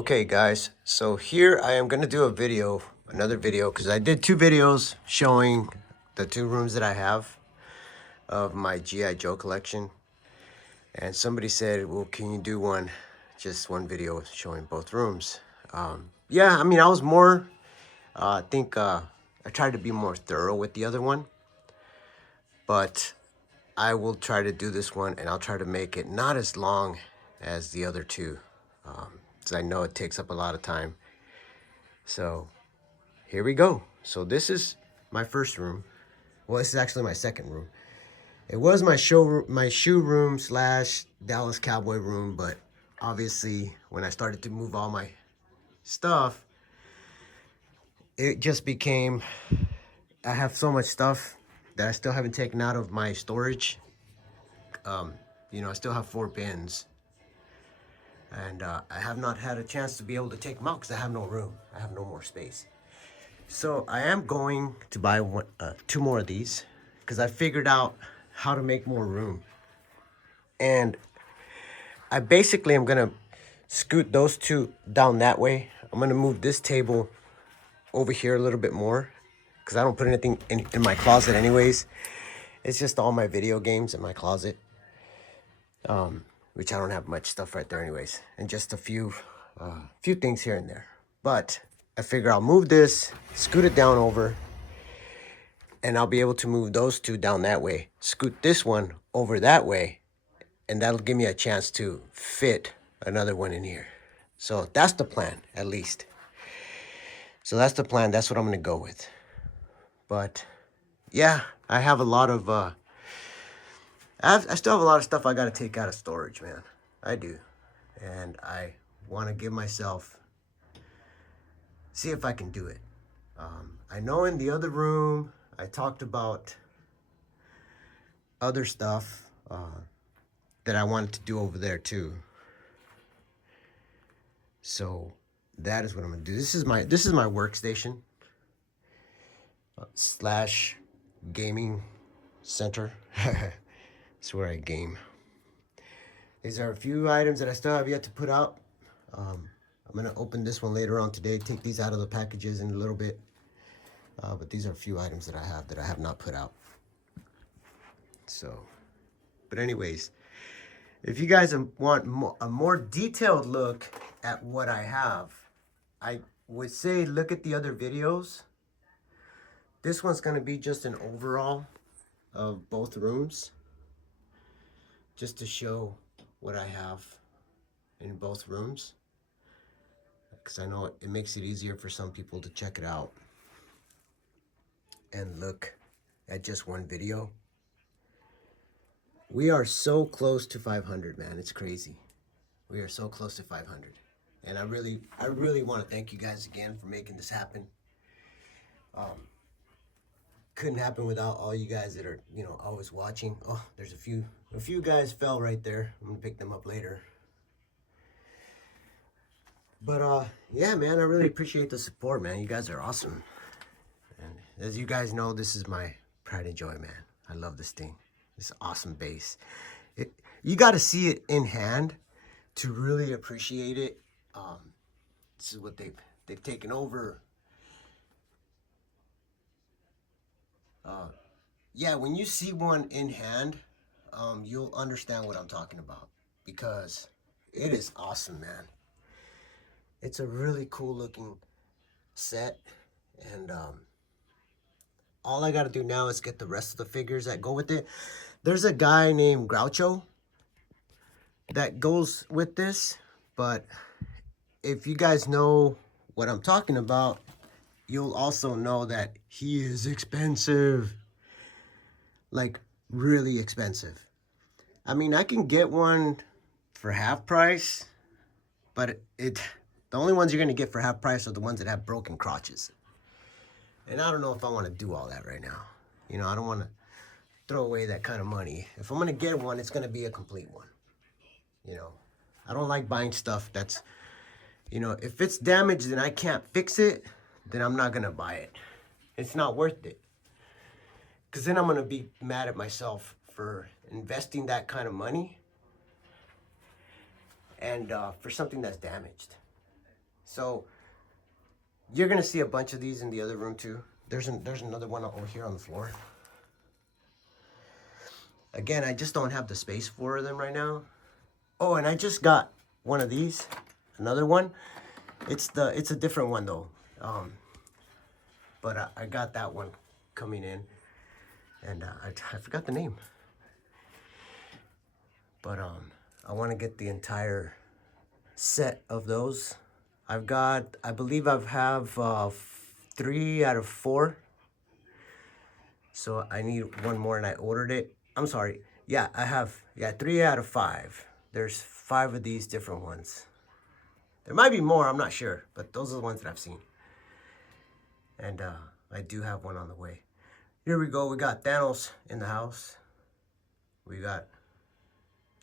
Okay guys, so here I am going to do another video, because I did two videos showing the two rooms that I have of my G.I. Joe collection. And somebody said, well, can you do just one video showing both rooms? Yeah, I mean, I was more, I think I tried to be more thorough with the other one. But I will try to do this one, and I'll try to make it not as long as the other two. Because I know it takes up a lot of time. So here we go. So this is my first room. Well, this is actually my second room. It was my shoe room slash Dallas Cowboy room, but obviously when I started to move all my stuff, it just became, I have so much stuff that I still haven't taken out of my storage. I still have 4 bins, and I have not had a chance to be able to take them out because I have no room. I have no more space. So I am going to buy two more of these, because I figured out how to make more room. And I basically am going to scoot those two down that way. I'm going to move this table over here a little bit more, because I don't put anything in my closet anyways. It's just all my video games in my closet, which I don't have much stuff right there anyways. And just a few things here and there. But I figure I'll move this, scoot it down over, and I'll be able to move those two down that way, scoot this one over that way, and that'll give me a chance to fit another one in here. So that's the plan, at least. So that's the plan. That's what I'm going to go with. But yeah, I have a lot of, I still have a lot of stuff I got to take out of storage, man. I do. And I want to give myself, see if I can do it. I know in the other room, I talked about other stuff that I wanted to do over there too. So that is what I'm gonna do. This is my workstation slash gaming center. That's where I game. These are a few items that I still have yet to put out. I'm gonna open this one later on today, take these out of the packages in a little bit. But these are a few items that I have not put out. So, but anyways, if you guys want a more detailed look at what I have, I would say look at the other videos. This one's going to be just an overall of both rooms, just to show what I have in both rooms, because I know it makes it easier for some people to check it out and look at just one video. We are so close to 500, man. It's crazy. We are so close to 500. And I really want to thank you guys again for making this happen. Couldn't happen without all you guys that are, always watching. Oh, there's a few guys fell right there. I'm gonna pick them up later. But yeah, man, I really appreciate the support, man. You guys are awesome. And as you guys know, this is my pride and joy, man. I love this thing. This awesome bass. You got to see it in hand to really appreciate it. This is what they've taken over. Yeah, when you see one in hand, you'll understand what I'm talking about, because it is awesome, man. It's a really cool looking set, and all I got to do now is get the rest of the figures that go with it. There's a guy named Groucho that goes with this, but if you guys know what I'm talking about, you'll also know that he is expensive. Like, really expensive. I mean, I can get one for half price, but the only ones you're going to get for half price are the ones that have broken crotches. And I don't know if I want to do all that right now. I don't want to throw away that kind of money. If I'm going to get one, it's going to be a complete one. I don't like buying stuff that's, if it's damaged and I can't fix it, then I'm not going to buy it. It's not worth it. Because then I'm going to be mad at myself for investing that kind of money and for something that's damaged. So you're gonna see a bunch of these in the other room too. There's another one over here on the floor. Again, I just don't have the space for them right now. Oh, and I just got one of these, another one. It's a different one though. But I got that one coming in, and I forgot the name. But I want to get the entire set of those. I believe I have 3 out of 4. So I need one more, and I ordered it. I'm sorry. Yeah, I have 3 out of 5. There's 5 of these different ones. There might be more, I'm not sure, but those are the ones that I've seen. And I do have one on the way. Here we go. We got Thanos in the house. We got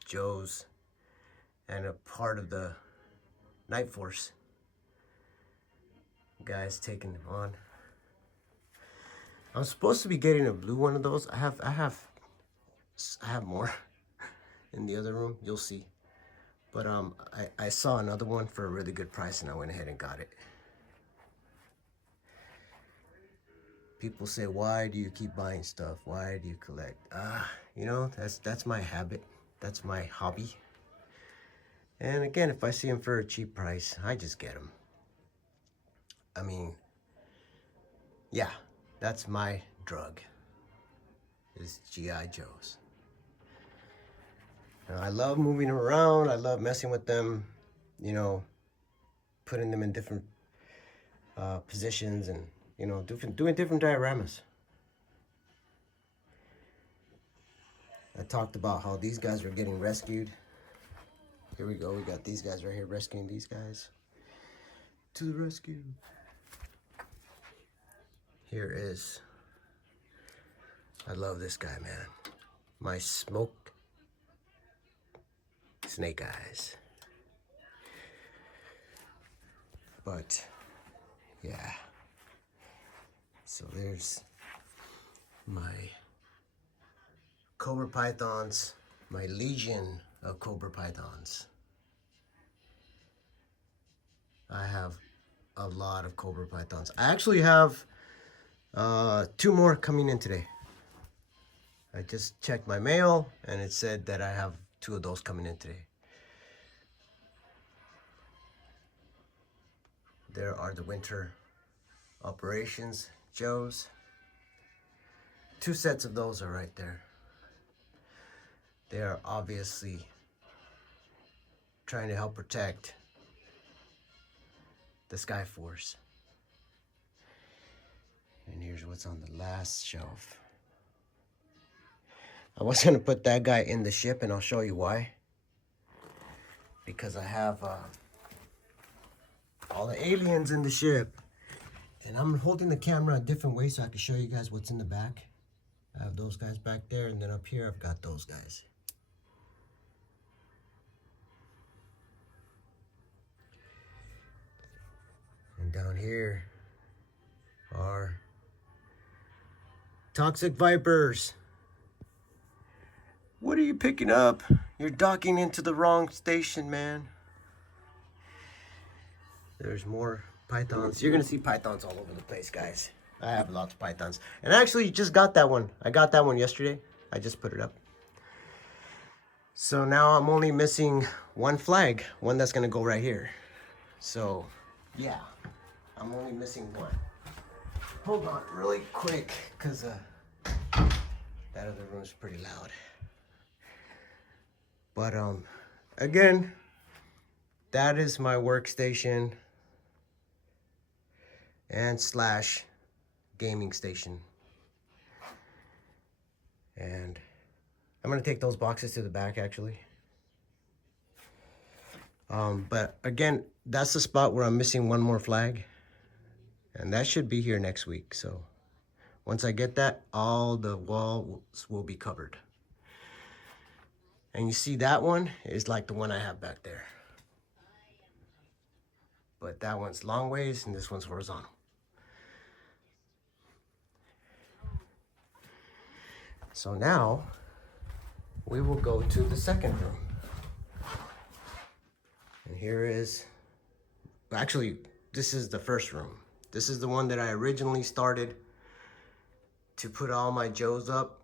Joe's and a part of the Night Force guys taking him on. I'm supposed to be getting a blue one of those. I have more in the other room. You'll see. But I saw another one for a really good price, and I went ahead and got it. People say, why do you keep buying stuff? Why do you collect? You know, that's my habit. That's my hobby. And again, if I see them for a cheap price, I just get them. I mean, yeah, that's my drug, is G.I. Joes. Now, I love moving them around. I love messing with them, you know, putting them in different positions and, you know, doing different dioramas. I talked about how these guys were getting rescued. Here we go. We got these guys right here rescuing these guys. To the rescue. Here is, I love this guy, man. My smoke snake eyes. But, yeah. So there's my Cobra Pythons, my legion of Cobra Pythons. I have a lot of Cobra Pythons. I actually have 2 more coming in today. I just checked my mail and it said that I have 2 of those coming in today. There are the winter operations Joes. 2 sets of those are right there. They are obviously trying to help protect the Sky Force. And here's what's on the last shelf. I was gonna put that guy in the ship, and I'll show you why. Because I have all the aliens in the ship. And I'm holding the camera a different way so I can show you guys what's in the back. I have those guys back there, and then up here I've got those guys. And down here are toxic vipers. What are you picking up? You're docking into the wrong station, man. There's more pythons. You're gonna see pythons all over the place, guys. I have lots of pythons. And I actually just got that one. I got that one yesterday. I just put it up. So now I'm only missing 1 flag, one that's gonna go right here. So, yeah, I'm only missing 1. Hold on really quick, because that other room's pretty loud. But again, that is my workstation and / gaming station. And I'm gonna take those boxes to the back actually. But again, that's the spot where I'm missing 1 more flag. And that should be here next week. So once I get that, all the walls will be covered. And you see that one is like the one I have back there. But that one's long ways and this one's horizontal. So now we will go to the second room. And here is Actually, this is the first room. This is the one that I originally started to put all my Joes up.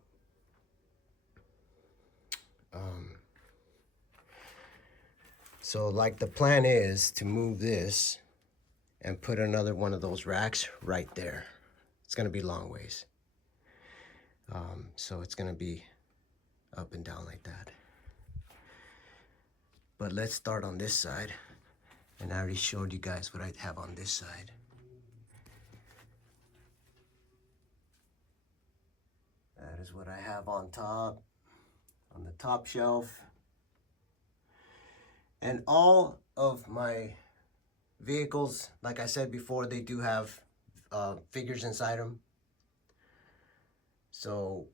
So like the plan is to move this and put another one of those racks right there. It's gonna be long ways. So it's gonna be up and down like that. But let's start on this side. And I already showed you guys what I have on this side. That is what I have on top, on the top shelf. And all of my vehicles, like I said before, they do have figures inside them. So,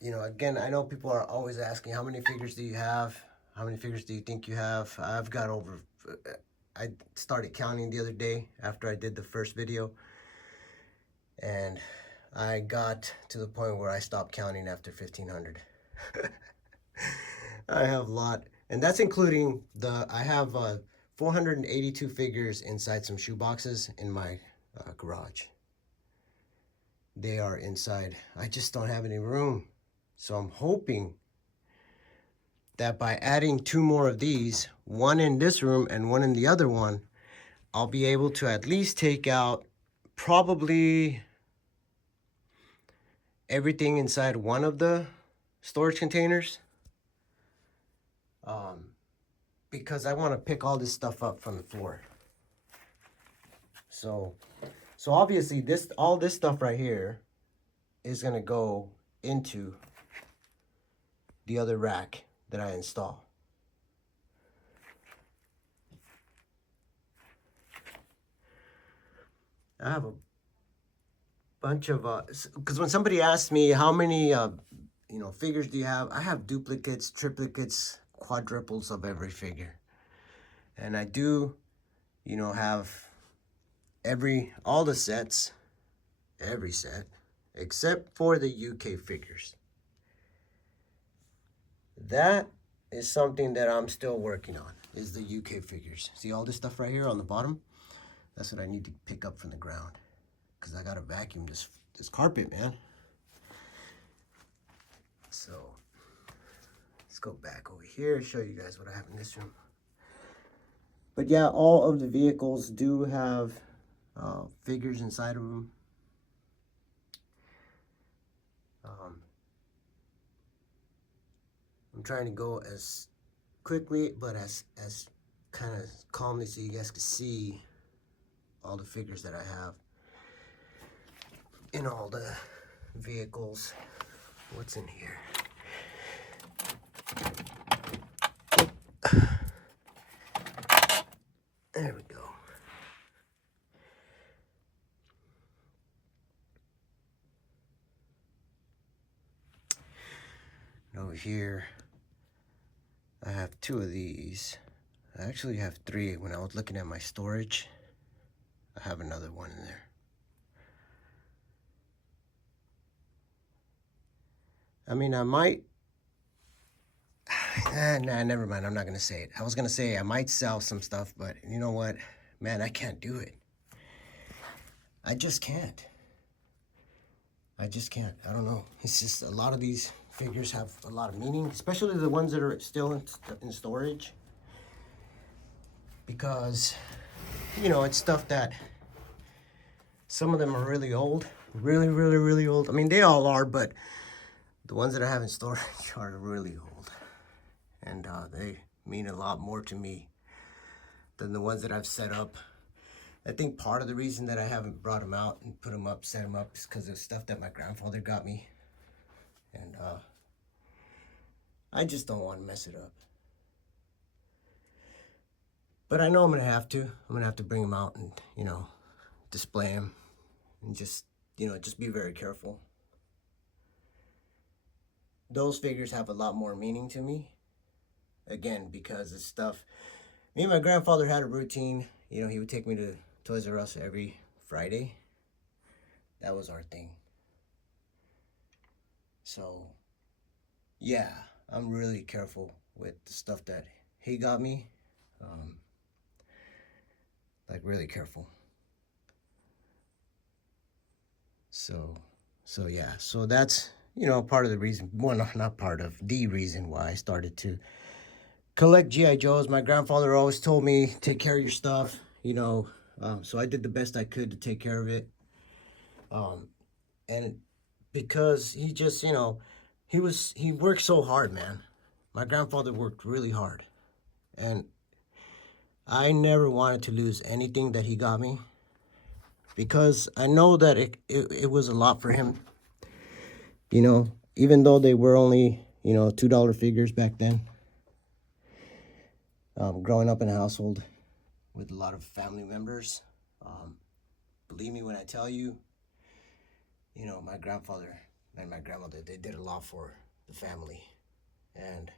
you know, again, I know people are always asking, how many figures do you have? How many figures do you think you have? I've got over, I started counting the other day after I did the first video. And I got to the point where I stopped counting after 1,500. I have a lot. And that's including I have 482 figures inside some shoe boxes in my garage. They are inside. I just don't have any room. So I'm hoping that by adding 2 more of these, one in this room and one in the other one, I'll be able to at least take out probably everything inside one of the storage containers. Because I want to pick all this stuff up from the floor. So obviously all this stuff right here is going to go into the other rack that I install. I have a bunch of because when somebody asks me how many figures do you have, I have duplicates, triplicates, quadruples of every figure. And I do, have all the sets, every set, except for the UK figures. That is something that I'm still working on, is the UK figures. See all this stuff right here on the bottom? That's what I need to pick up from the ground, because I gotta vacuum this carpet, man. So let's go back over here and show you guys what I have in this room. But yeah, all of the vehicles do have figures inside of them. I'm trying to go as quickly but as kind of calmly so you guys can see all the figures that I have in all the vehicles. What's in here? There we go. And over here, I have 2 of these. I actually have 3. When I was looking at my storage, I have another one in there. I mean, I might... nah, never mind. I'm not going to say it. I was going to say I might sell some stuff, but you know what? Man, I can't do it. I just can't. I don't know. It's just a lot of these figures have a lot of meaning, especially the ones that are still in storage. Because, it's stuff that some of them are really old. Really, really, really old. I mean, they all are, but the ones that I have in storage are really old. And they mean a lot more to me than the ones that I've set up. I think part of the reason that I haven't brought them out and put them up, set them up, is because of stuff that my grandfather got me. And I just don't want to mess it up. But I know I'm going to have to. I'm going to have to bring them out and, display them. And just be very careful. Those figures have a lot more meaning to me. Again, because it's stuff... Me and my grandfather had a routine. He would take me to Toys R Us every Friday. That was our thing. So, yeah, I'm really careful with the stuff that he got me. like really careful. So yeah, so that's, you know, part of the reason, well, not part of, the reason why I started to collect G.I. Joes. My grandfather always told me, take care of your stuff, you know, so I did the best I could to take care of it. And because he just, you know, he worked so hard, man. My grandfather worked really hard. And I never wanted to lose anything that he got me, because I know that it was a lot for him, you know, even though they were only, you know, $2 figures back then. Growing up in a household with a lot of family members, believe me when I tell you, you know, my grandfather and my grandmother, they did a lot for the family. And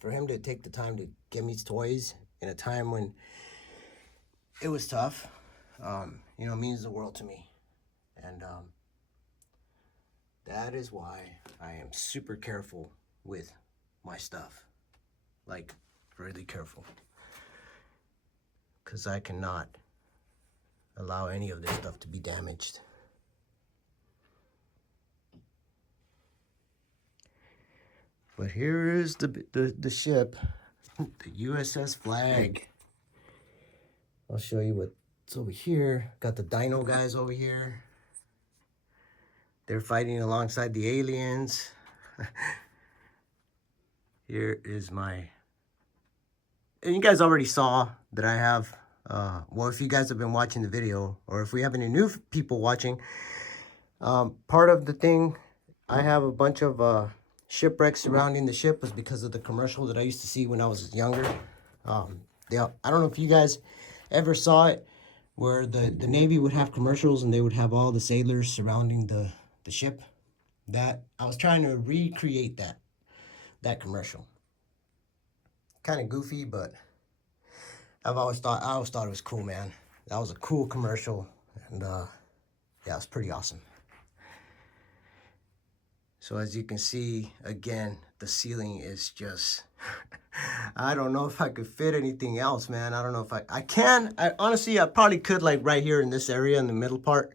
for him to take the time to get me toys in a time when it was tough, you know, means the world to me. And that is why I am super careful with my stuff. Like, really careful. Because I cannot allow any of this stuff to be damaged. But here is the ship, the USS Flagg. I'll show you what's over here. Got the dino guys over here. They're fighting alongside the aliens. Here is my... And you guys already saw that I have... well, if you guys have been watching the video, or if we have any new people watching, part of the thing, I have a bunch of shipwrecks surrounding the ship was because of the commercial that I used to see when I was younger. I don't know if you guys ever saw it, where the Navy would have commercials and they would have all the sailors surrounding the ship. That I was trying to recreate that commercial. Kind of goofy, but I always thought it was cool, man. That was a cool commercial, and yeah, it's pretty awesome. So as you can see, again, the ceiling is just, I don't know if I could fit anything else, man. I don't know if I can. Honestly, I probably could, like right here in this area in the middle part.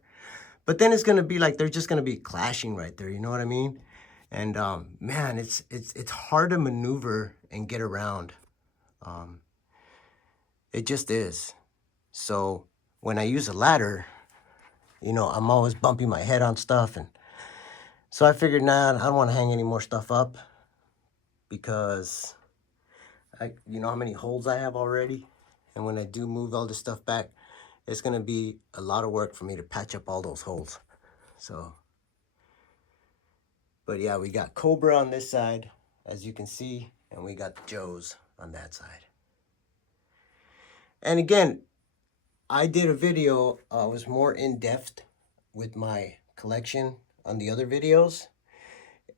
But then it's going to be like, they're just going to be clashing right there. You know what I mean? And man, it's hard to maneuver and get around. It just is. So when I use a ladder, you know, I'm always bumping my head on stuff, and so I figured, nah, I don't want to hang any more stuff up, because you know how many holes I have already, and when I do move all this stuff back, it's gonna be a lot of work for me to patch up all those holes. So, but yeah, we got Cobra on this side, as you can see, and we got the Joes on that side. And again, I did a video, was more in-depth with my collection on the other videos.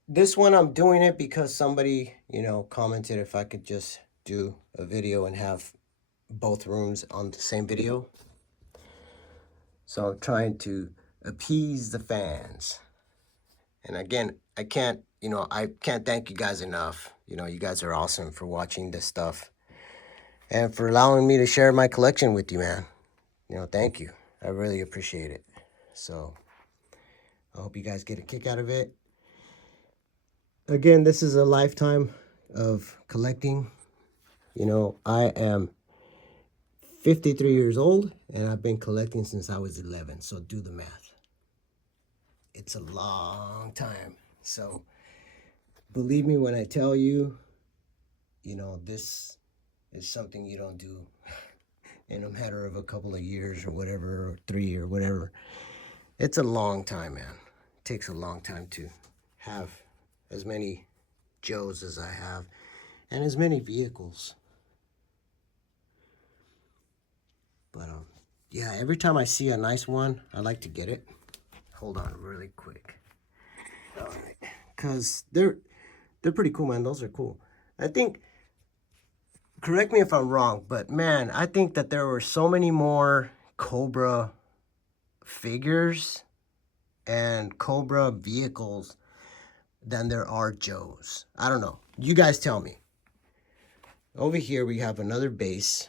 This one, I'm doing it because somebody, you know, commented if I could just do a video and have both rooms on the same video. So I'm trying to appease the fans. And again, I can't thank you guys enough. You know, you guys are awesome for watching this stuff and for allowing me to share my collection with you, man. You know, thank you. I really appreciate it. So I hope you guys get a kick out of it. Again, this is a lifetime of collecting. You know, I am 53 years old, and I've been collecting since I was 11. So do the math. It's a long time. So believe me when I tell you, you know, this is something you don't do in a matter of a couple of years or whatever, or 3 or whatever. It's a long time, man. It takes a long time to have as many Joes as I have, and as many vehicles. But yeah, every time I see a nice one, I like to get it. Hold on really quick. All right. Cause they're pretty cool, man. Those are cool. I think, correct me if I'm wrong, but man, I think that there were so many more Cobra figures and Cobra vehicles than there are Joes. I don't know. You guys tell me. Over here we have another base,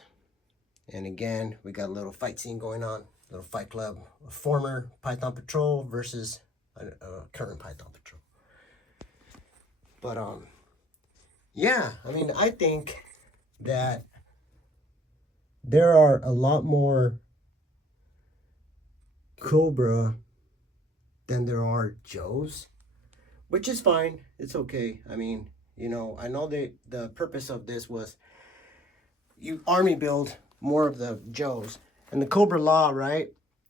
And again, we got a little fight scene going on, a little fight club, a former Python Patrol versus a current Python Patrol. But yeah, I mean, I think that there are a lot more Cobra than there are Joes, which is fine. It's okay. I mean, you know, I know the purpose of this was you army build more of the Joes. And the Cobra Law, right?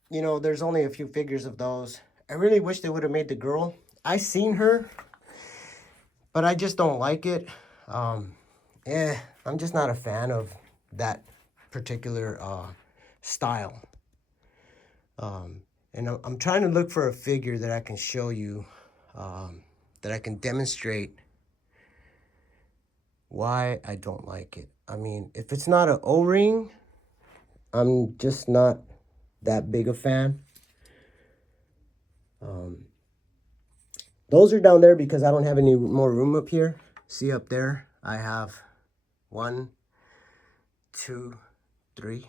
You know, there's only a few figures of those. I really wish they would have made the girl. I seen her, but I just don't like it. I'm just not a fan of that particular style. And I'm trying to look for a figure that I can show you, that I can demonstrate why I don't like it. I mean, if it's not an O-ring, I'm just not that big a fan. Those are down there because I don't have any more room up here. See up there, I have 1, 2, 3.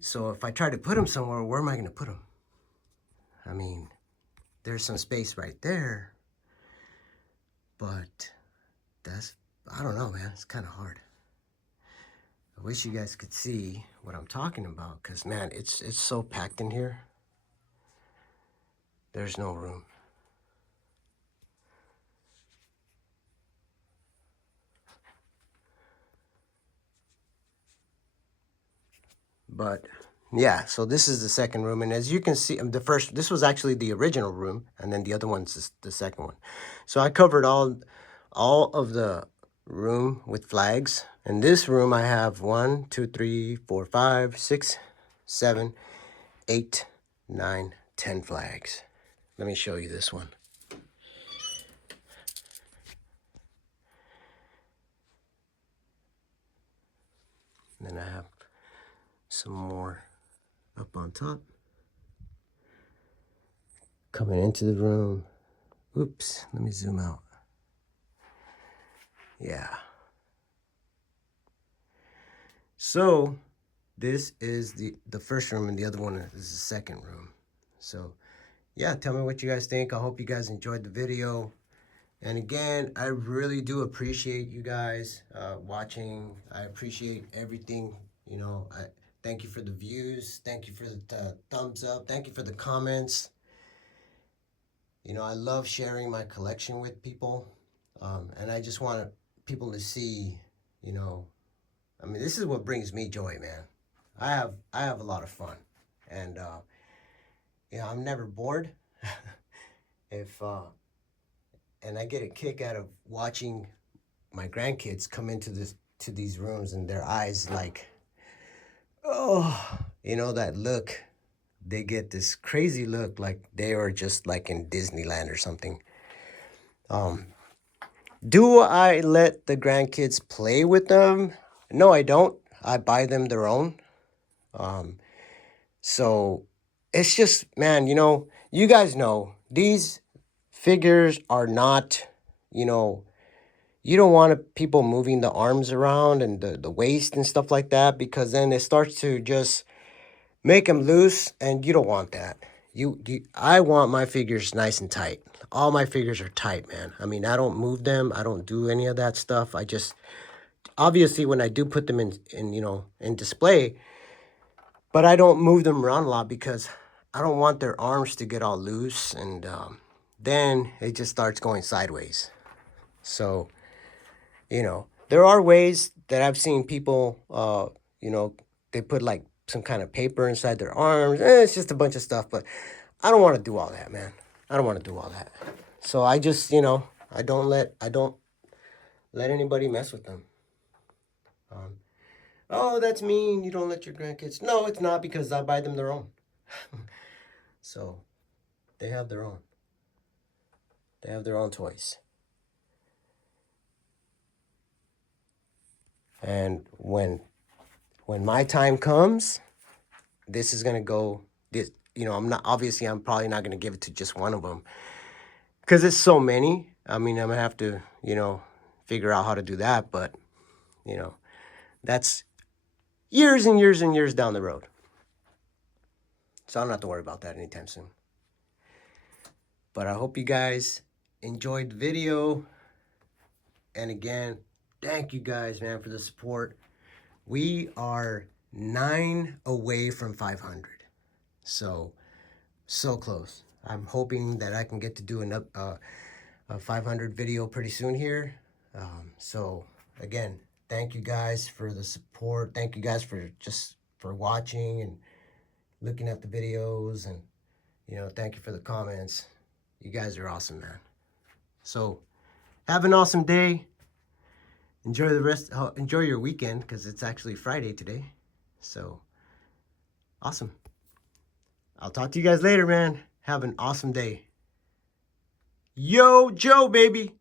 So if I try to put them somewhere, where am I going to put them? I mean, there's some space right there, but I don't know, man. It's kind of hard. I wish you guys could see what I'm talking about, because man, it's so packed in here. There's no room. But yeah, so this is the second room, and as you can see, this was actually the original room, and then the other one's the second one. So I covered all of the room with flags. In this room, I have 1, 2, 3, 4, 5, 6, 7, 8, 9, 10 flags. Let me show you this one. And then I have some more up on top. Coming into the room. Oops, let me zoom out. Yeah. So this is the first room, and the other one is the second room. So yeah, tell me what you guys think. I hope you guys enjoyed the video. And again, I really do appreciate you guys watching. I appreciate everything. You know, I thank you for the views. Thank you for the thumbs up. Thank you for the comments. You know, I love sharing my collection with people. And I just want people to see, you know, I mean, this is what brings me joy, man. I have a lot of fun. And, you know, I'm never bored. And I get a kick out of watching my grandkids come into these rooms, and their eyes like, oh, you know, that look. They get this crazy look like they are just like in Disneyland or something. Do I let the grandkids play with them? No, I don't. I buy them their own. So it's just, man, you know, you guys know these figures are not, you know, you don't want people moving the arms around and the waist and stuff like that, because then it starts to just make them loose, and you don't want that. I want my figures nice and tight. All my figures are tight, man. I mean, I don't move them. I don't do any of that stuff. I just, obviously, when I do put them in you know, in display, but I don't move them around a lot because I don't want their arms to get all loose, and then it just starts going sideways. So, you know, there are ways that I've seen people, you know, they put like some kind of paper inside their arms. It's just a bunch of stuff, but I don't want to do all that, man. I don't want to do all that. So I just, you know, I don't let anybody mess with them. Oh, that's mean. You don't let your grandkids. No, it's not, because I buy them their own. So they have their own. They have their own toys. And when my time comes, this is gonna go. This, you know, I'm probably not gonna give it to just one of them, because it's so many. I mean, I'm gonna have to, you know, figure out how to do that. But, you know, that's years and years and years down the road. So I don't have to worry about that anytime soon. But I hope you guys enjoyed the video. And again, thank you guys, man, for the support. We are 9 away from 500. So close. I'm hoping that I can get to do a 500 video pretty soon here. So again, thank you guys for the support. Thank you guys for watching and looking at the videos, and thank you for the comments. You guys are awesome, man. So have an awesome day. Enjoy your weekend, because it's actually Friday today. So awesome. I'll talk to you guys later, man. Have an awesome day. Yo, Joe, baby.